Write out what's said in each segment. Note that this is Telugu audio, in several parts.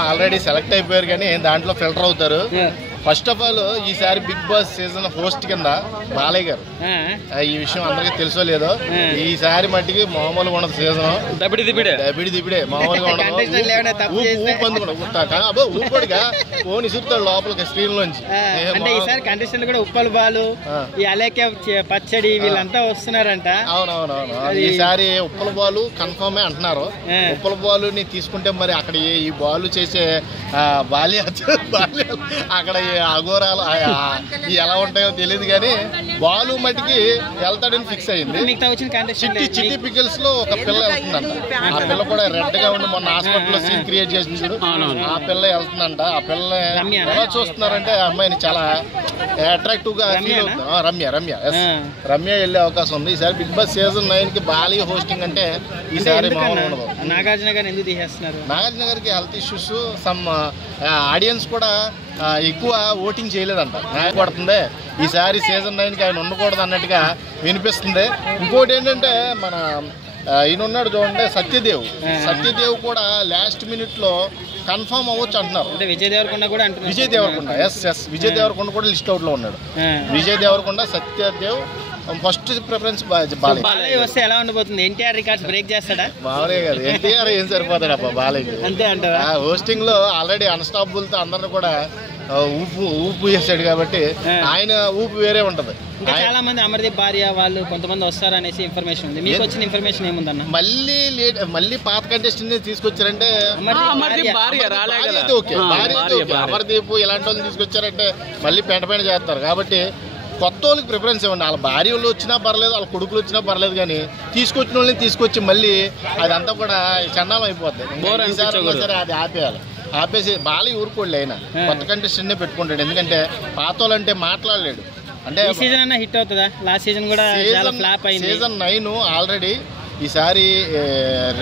ఆల్రెడీ సెలెక్ట్ అయిపోయారు కానీ దాంట్లో ఫిల్టర్ అవుతారు. ఫస్ట్ ఆఫ్ ఆల్ ఈసారి బిగ్ బాస్ సీజన్ హోస్ట్ కింద బాలయ్య గారు. ఈ విషయం అందరికీ తెలుసో లేదో, ఈసారి మట్టికి మామూలుగా ఉండదు సీజన్. దబిడి మామూలుగా ఉండదు. ఊపడిగా ఫోన్ ఇసురుతాడు లోపలికి స్క్రీన్ లోంచి. కంటెస్టెంట్ కూడా ఉప్పల్ బాలు, ఈ అలేఖ్య పచ్చడి వీళ్ళంతా వస్తున్నారంట. అవునవునవును, ఈసారి ఉప్పల బాలు కన్ఫర్మే అంటున్నారు. ఉప్పల బాలుని తీసుకుంటే మరి అక్కడ ఈ బాలు చేసే బాల్య అక్కడ అఘోరాలు ఎలా ఉంటాయో తెలియదు కానీ బాలు మట్టికి వెళ్తాడని ఫిక్స్ అయింది. చిట్టి పికిల్స్ లో ఒక పిల్ల వెళ్తుందంట. ఆ పిల్ల కూడా రెడ్ గా ఉండి మొన్న హాస్పిటల్ లో సీన్ క్రియేట్ చేసింది. ఆ పిల్ల వెళ్తుందంట. ఆ పిల్లని ఎలా చూస్తున్నారంటే ఆ అమ్మాయిని చాలా అట్రాక్టివ్ గా ఫీల్ అవుతుంది. రమ్య వెళ్ళే అవకాశం ఉంది. ఈసారి బిగ్ బాస్ సీజన్ 9 కి బాలయ్య హోస్టింగ్ అంటే ఈసారి మామూలు ఉండదు. నాగార్జున గారు ఎందుకు తీసేస్తున్నారు? నాగార్జున గారికి హెల్త్ ఇష్యూస్, సమ్ ఆడియన్స్ కూడా ఎక్కువ ఓటింగ్ చేయలేదంట. పడుతుంది ఈసారి సీజన్ 9కి ఆయన ఉండకూడదు అన్నట్టుగా వినిపిస్తుంది. ఇంకోటి ఏంటంటే మన ఈయన ఉన్నాడు చూడండి, సత్యదేవ్ కూడా లాస్ట్ మినిట్ లో కన్ఫర్మ్ అవ్వచ్చు అంటున్నారు. విజయ్ దేవరకొండ విజయ్ దేవరకొండ కూడా లిస్ట్ అవుట్ లో ఉన్నాడు. Vijay Deverakonda, Satyadev first preference. బాలయ్య వస్తే ఎలా ఉండబోతుంది? ఎన్టీఆర్ రికార్డ్స్ బ్రేక్ చేస్తాడా? బాలయ్య గారు ఎన్టీఆర్ ఏం సరిపోతాడు అబ్బా బాలయ్య అంతే అంటారా? హోస్టింగ్ లో ఆల్రెడీ అన్స్టాపబుల్ తో అందరిని కూడా ఊపు చేశాడు కాబట్టి ఆయన ఊపు వేరే ఉంటది. ఇంకా చాలా మంది అమర్దీప్ భార్య వాళ్ళు కొంతమంది వస్తారనేసి ఇన్ఫర్మేషన్ ఉంది. మీకు వచ్చిన ఇన్ఫర్మేషన్ ఏముందన్న? మళ్ళీ పాత కంటెస్టెంట్ తీసుకొచ్చారంటే అమర్దీప్ ఇలాంటి వాళ్ళు తీసుకొచ్చారంటే మళ్ళీ పెంట చేస్తారు. కాబట్టి కొత్త వాళ్ళకి ప్రిఫరెన్స్ ఇవ్వండి. వాళ్ళ భార్య వాళ్ళు వచ్చినా పర్లేదు, వాళ్ళ కొడుకులు వచ్చినా పర్లేదు, కానీ తీసుకొచ్చిన వాళ్ళని తీసుకొచ్చి మళ్ళీ అదంతా కూడా చండాలం అయిపోద్ది. సరే అది ఆపేసి బాలయ్య ఊరుకోండి. అయినా కొత్త కంటెస్టెంట్ పెట్టుకుంటాడు. ఎందుకంటే పాత వాళ్ళంటే మాట్లాడలేడు. అంటే సీజన్ హిట్ అవుతుందా? లాస్ట్ సీజన్ కూడా ఫ్లాప్ అయింది. సీజన్ 9 ఆల్రెడీ ఈసారి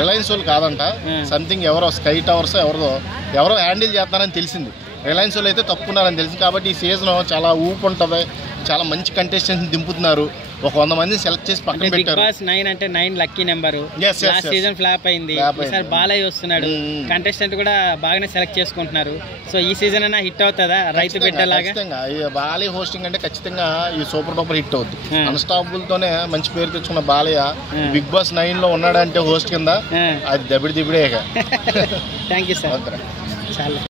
రిలయన్స్ వాళ్ళు కాదంట, సంథింగ్ ఎవరో స్కై టవర్స్ ఎవరో హ్యాండిల్ చేస్తారని తెలిసింది. రిలయన్స్ వాళ్ళు అయితే తప్పుకున్నారని తెలిసింది. కాబట్టి ఈ సీజన్ చాలా ఊపు ఉంటుంది. చాలా మంచి కంటెస్టెంట్స్ దింపుతున్నారు. ఒక 100 మందిని సెలెక్ట్ చేసి పక్కన పెట్టారు. బిగ్ బాస్ 9 అంటే 9 lucky number. Last season flop అయింది. ఈసారి బాలయ్య వస్తున్నాడు. కంటెస్టెంట్ కూడా బాగానే సెలెక్ట్ చేసుకుంటున్నారు. సో ఈ సీజన్ అయినా హిట్ అవుతుందా? రైతు బిడ్డలాగా బాలయ్య హోస్టింగ్ అంటే ఖచ్చితంగా ఈ సూపర్ డూపర్ హిట్ అవుతుంది. అన్స్టాపబుల్ తోనే మంచి పేరు తెచ్చుకున్న బాలయ్య బిగ్ బాస్ 9 లో ఉన్నాడంటే హోస్ట్ కింద అది దబిడిదిబిడే. Thank you sir. చాలా